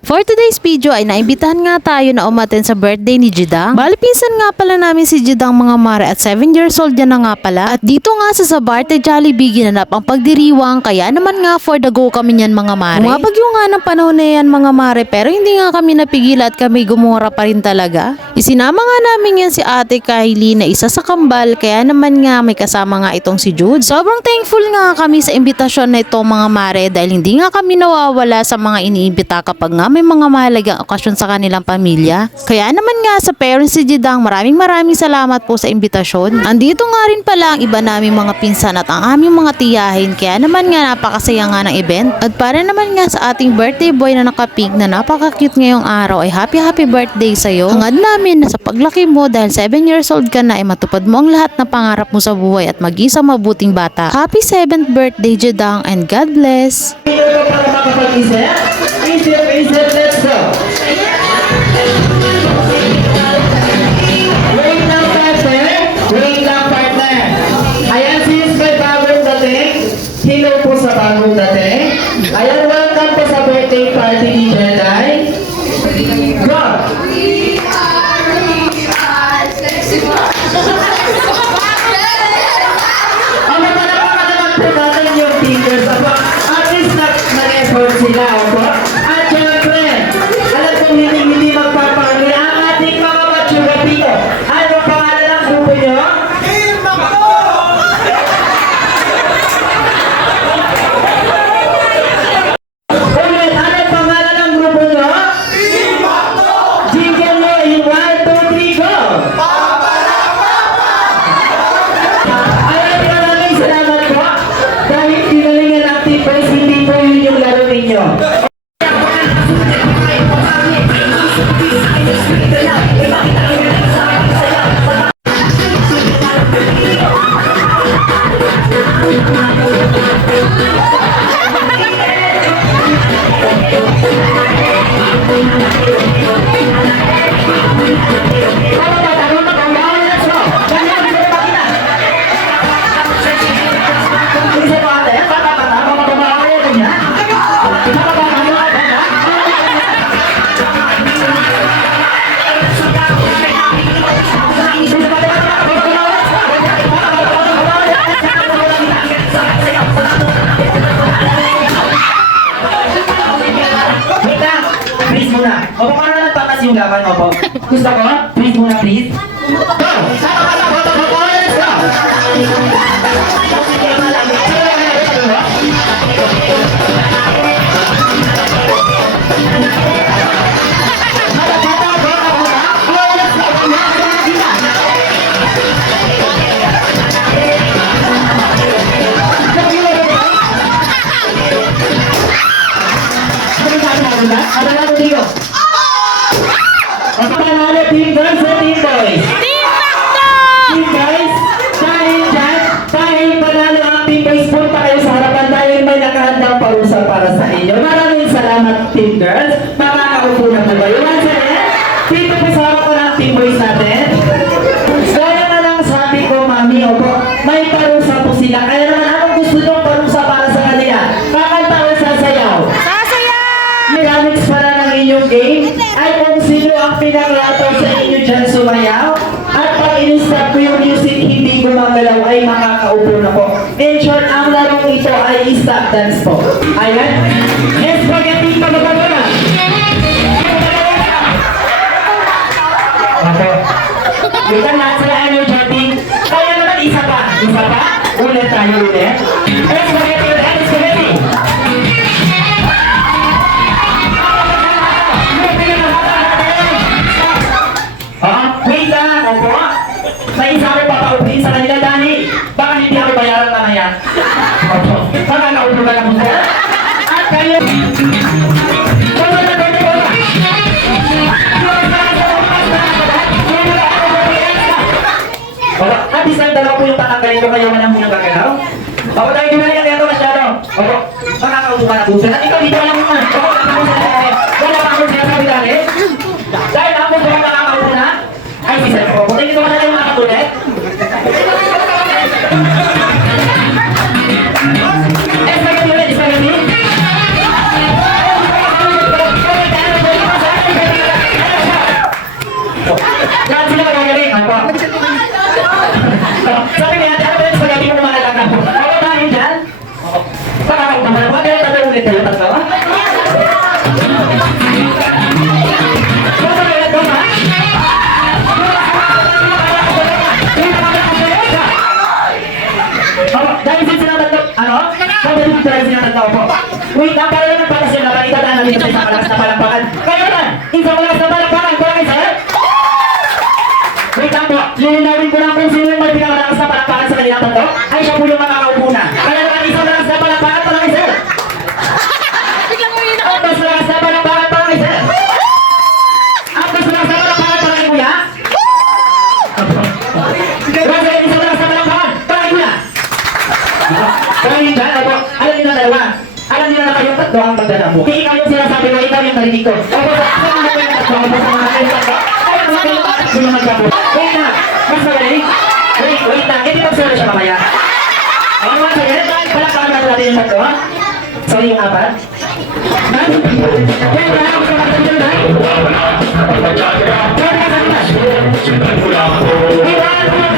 For today's video ay naimbitahan nga tayo na umattend sa birthday ni Jidang. Bali pinsan nga pala namin si Jidang mga mare at 7 years old yan na nga pala. At dito nga sa Sabarte Jollibee ginanap ang pagdiriwang kaya naman nga for the go kami niyan mga mare. Umabagyo nga ng panahon na yan mga mare pero hindi nga kami napigil at kami gumura pa rin talaga. Isinama nga namin yan si Ate Kylie na isa sa kambal kaya naman nga may kasama nga itong si Jude. Sobrang thankful nga kami sa imbitasyon na ito mga mare dahil hindi nga kami nawawala sa mga iniimbita kapag nga may mga mahalagang okasyon sa kanilang pamilya. Kaya naman nga sa parents si Jidang maraming salamat po sa imbitasyon. Andito nga rin pala ang iba naming mga pinsan at ang aming mga tiyahin kaya naman nga napakasaya nga ng event. At para naman nga sa ating birthday boy na nakapink na napaka-cute ngayong araw ay happy birthday sa'yo. Hangad namin na sa paglaki mo dahil 7 years old ka na ay matupad mo ang lahat na pangarap mo sa buhay at maging isang mabuting bata. Happy 7th birthday Jidang and God bless! Let's go. Wait lang partner. Wait lang partner. Ayan, since may bagong dating, hello po sa bagong dating. Ayan, welcome po sa birthday party ni Jedi. Go! Ano pa naman po natin yung teachers? At least nag-effort sila. At syempre, alam kong hindi magpapagod ang ating mga matsura dito. Ano pangalan ng grupo nyo? Team Makto! Ulit, ano pangalan ng grupo nyo? Team Makto! Jingle mo in 1, 2, 3, go! Ayan, maraming salamat po. Dahil pinalingan ang tipos, hindi po yun yung laro ninyo. Opo, paano na nagpapas yung gaban? Opo. Gusto ko? Please muna, please. Go! Let's go! Team girls and team boys? Team Makto! Team guys, dahil dyan, dahil panalo ang team boys, punta kayo sa harapan dahil may nakahandang parusa para sa inyo. Maraming salamat team girls. Makakaupo na po kayo. Once again, dito po sa harapan ng team boys natin. Gaya na lang sabi ko, mami, opo, may parusa po sila. Kaya naman, anong gusto nyong parusa para sa kanila? Kakanta o sasayaw? Sasayaw! Mechanics para ng inyong game ay kung sino ang pinaglataw sa inyo dyan sumayaw at pag in-stop ko yung music hindi gumagalaw ay makakaupo na po. In short, ang larong ito ay stop dance po. Ayan. Yes, spaghetti pa magagawa. Okay. Kita na sa energetic. Kaya naman isa pa. Isa pa. Ulit tayo ulit. Yes, spaghetti ulit. Spaghetti. Wait lang, opo. May isa ako papaupuin sa kanila, Dani. Baka hindi ako bayaran na yan. Opo. Baka naupo ka lang mo sila. At kayo... Opo. At isang dalawa po yung tatanggalin ko kayo manang munang gagalaw. Opo, dahil ginalingan nito masyado. Opo. Makakaupo ka na po sila. Ikaw dito lang muna. Opo, wala pa ako sinasabi, Dani. Dahil ako sa mga nakakaupo na, ay isa po. Kung hindi ko na lang makatulit. Spaghetti ulit, spaghetti. Opo. Sabi niya, ano ba yung spaghetti mo mga nagkakap po? Ako tayo dyan? Pakakaupa na po. Kaya tayo ulit kayo, tatlo. Dahil sila tatlo, ano? Dahil sila tatlo po. Wait, para lang para sila, itadaan namin sa isang malakas na palakpakan. Kaya naman, isang malakas na palakpakan, kaya sir? Wait lang po, lilinawin ko lang kung sino yung may pinakamalakas na palakpakan sa kanila tatlo, ay siya po yung makakaupo na. Kaya naman, isang malakas na palakpakan, palaki sir? Ang mas malakas na palakpakan, palaki sir? Ang mas malakas na palakpakan, palaki kuya? Kasi isang malakas na palakpakan, palaki kuya? Kaya yun dyan, opo, alam niyo na dalawa. Alam niyo na kayong tatlo ang magdadamo. Kaya ikaw yung sinasabi mo, ikaw yung narinig ko. Opo, alam niyo kayong tatlo, opo sa mga kayong tatlo. Kaya mga kayong tatlo yung magdamo. Wait na, mas magaling. Wait na, hindi magsura siya mamaya. Ako naman sa'yo, palakpakan natin yung tatlo. Sorry yung apat. Wait na, ako sa mga tatlo na. Sorry ka sa mga. Wait na, ako sa mga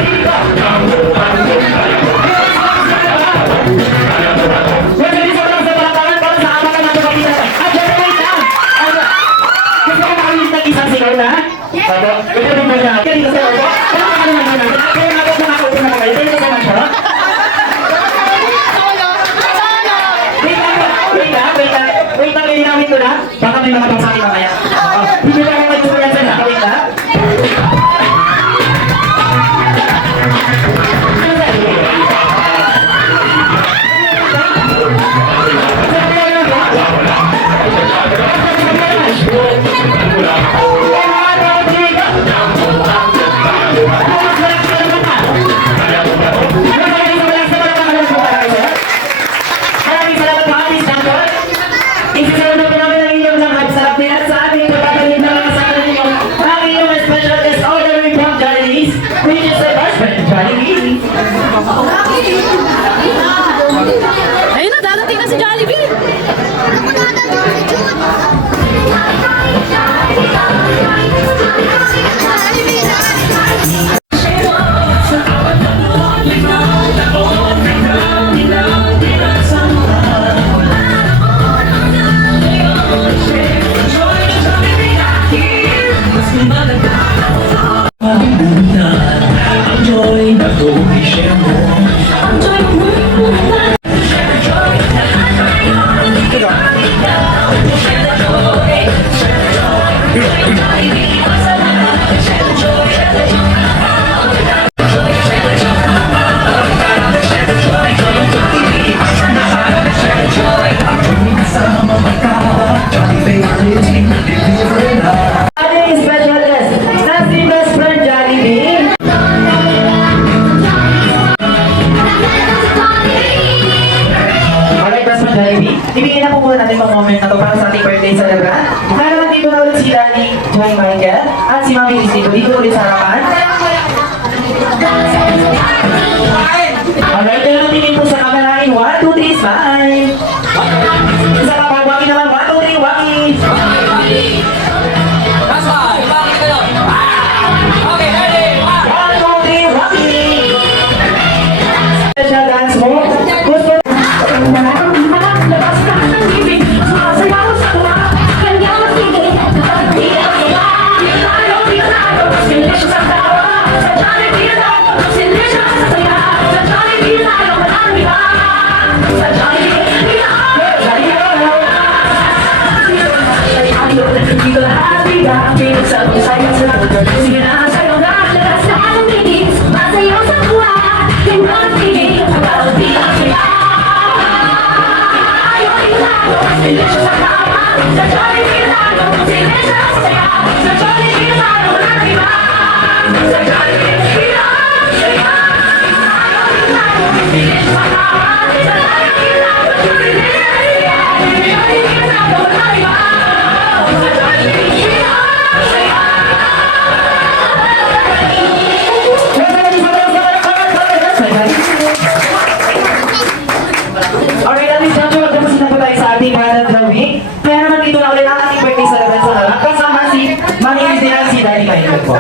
baka may mga pagsakin mamaya. Hindi na ako mag-tuyan sa na. Wait na. Ayun na, dadating na si Jollibee! Ating special guest, na si best friend Jollibee. Alright, best friend Jollibee. Ibigay na po muna natin ang moment na to para sa ating birthday celebrant. Kaya naman dito na ulit si Danny, Joy Michael, at si Mami Lizzie. Dito ulit sa harapan. Alright, kaya natin po sa camera in 1, 2, 3, smile! Isa pa, wagi naman, 1, 2, 3, wagi! Special dance mo. Gusto Mami, hindi na si Daddy kayo po.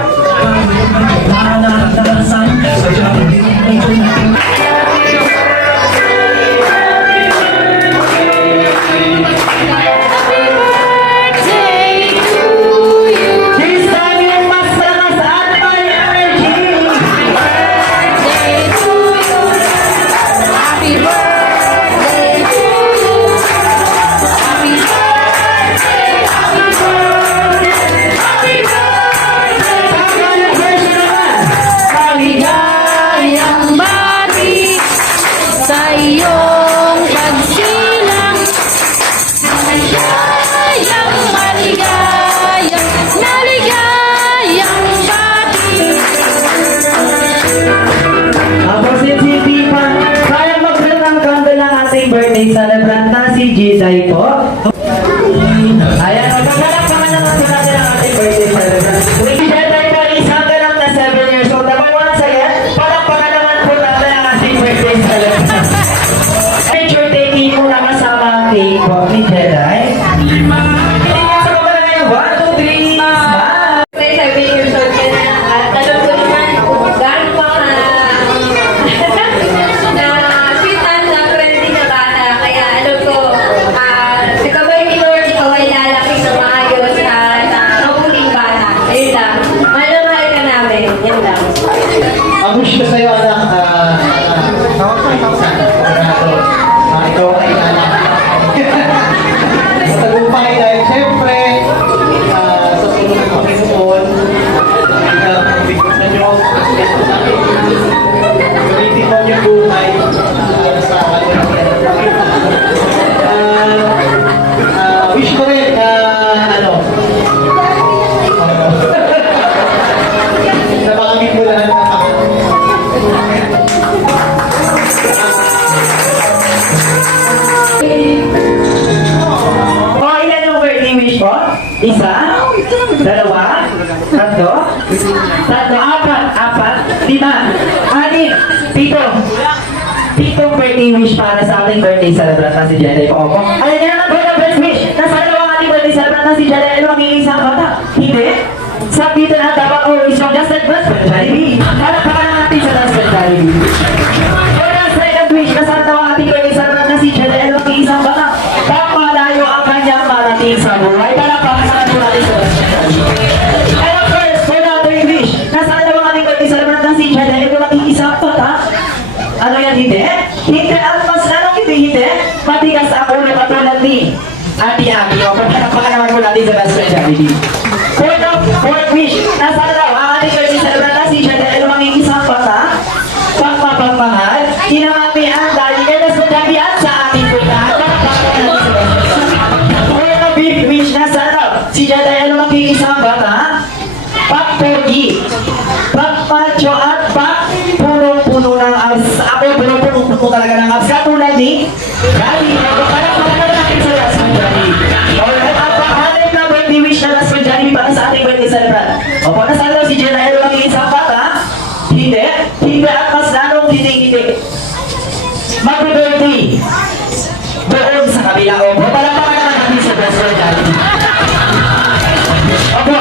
wish po? Isa, dalawa, tatlo, apat, lima, anim, pitong birthday wish para sa ating birthday celebrant na si Jelay po. Opo. Ayan na naman po yung first wish. Nasa dalawang ating birthday celebrant na si Jelay. Ano ang iisang bata? Hindi. Sa dito na dapat always from just like best friend Jollibee. Para natin sa best friend Jollibee. For the second wish, nasa dalawang ating birthday celebrant na si Jelay. Ano ang iisang bata? Pagmalayo ang kanyang marating sa buhay. Para natin sa best friend Jollibee. And of course, for the third wish, nasa dalawang ating birthday celebrant na si Jelay. Ano ang iisang bata? Ano yan, hindi? Hindi at mas lalong hindi. Matigas ang ulo katulad ni Ate Abby. O, pagkakapaka naman mo natin sa best friend Jollibee. Fourth wish, nasa na daw, ang ating birthday celebrant na si Jelay. Ano maging isang bata? Pagmapagmahal, kinamami ang dahil Enes Jollibee at sa ating puntahan. Fourth wish, nasa na daw, si Jelay. Ano maging isang bata? Pagpogi, pagpacho at punong-puno ng abs. Ako, punong-puno talaga ng abs. Katulad ni Jollibee. Parang natin sa last one, Jollibee. Alright, at panghanap na birthday wish na last one, Jollibee, para sa ating birthday celebrant. Opo, nasaan daw si Jelay? Ano maging isang bata? Hindi. Hindi at mas lalong hindi. Mag-birthday. Doon sa kabila. Opo, palakpakan naman natin sa best friend Jollibee. Opo.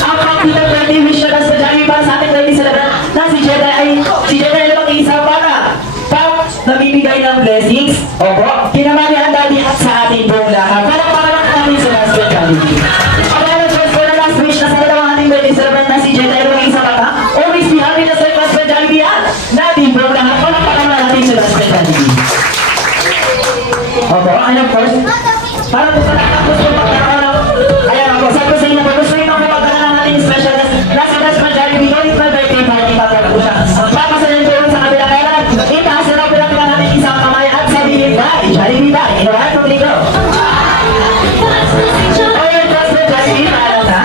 Ang pang-pitong birthday wish na last one, Jollibee, para sa ating birthday celebrant na si Jelay ay ano maging isang bata? Nabibigay ng blessings. Opo. Kinamali ang daddy at sa ating buong lahat. Palakpakan natin sa last one, Jollibee. For the last wish na sa dalawang ating birthday celebrant na si Jelay, ano maging isang bata? Always be happy na sa last one, Jollibee at natin buong lahat. Palakpakan natin sa last one, Jollibee. Opo. And of course, para po sa lahat ng gusto magkaroon ng ayan ako, sabi ko sa inyo po, gusto nyo magkaroon ng ating special guest. Last one, Jollibee, ulit na birthday party pa po siya. Papasalan po sa kabila kailan. Itaas na lang lang natin isang kamay at sabihin, bye, Jollibee, bye. Inuhan po dito. Oh, your trust with Jollibee, maalam na.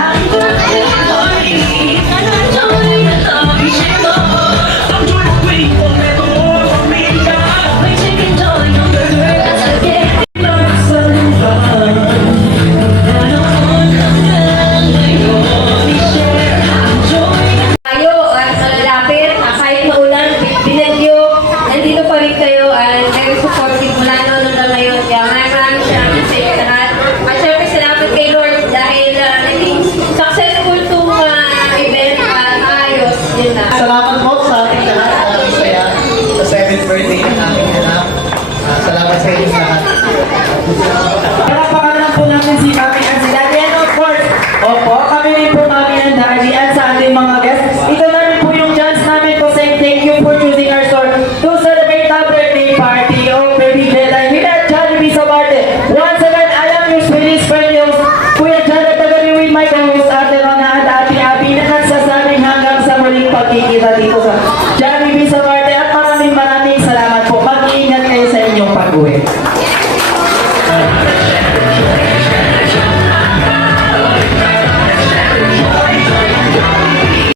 Tayo at malalapit, kahit maulan, binagyo, nandito pa rin kayo and very supportive mula noon hanggang ngayon. Kaya maraming salamat sa inyo lahat. At syempre salamat kay Lord dahil naging successful itong event at ayos. Yun na. Salamat po sa ating lahat at saya sa 7th birthday ng ating anak. Salamat sa inyo lahat. Palakpakan lang po natin si Mami at si